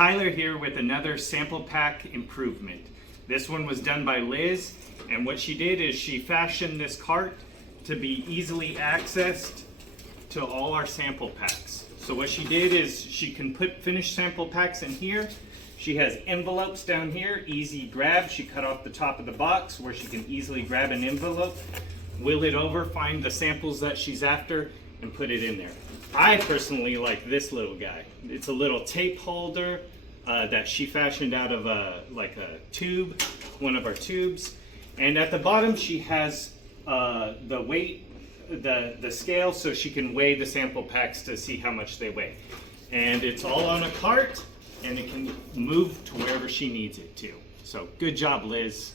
Tyler here with another sample pack improvement. This one was done by Liz, and what she did is she fashioned this cart to be easily accessed to all our sample packs. So what she did is she can put finished sample packs in here. She has envelopes down here, easy grab. She cut off the top of the box where she can easily grab an envelope, wheel it over, find the samples that she's after, and put it in there. I personally like this little guy. It's a little tape holder that she fashioned out of a tube, one of our tubes. And at the bottom she has the weight, the scale, so she can weigh the sample packs to see how much they weigh. And it's all on a cart, and it can move to wherever she needs it to. So good job, Liz.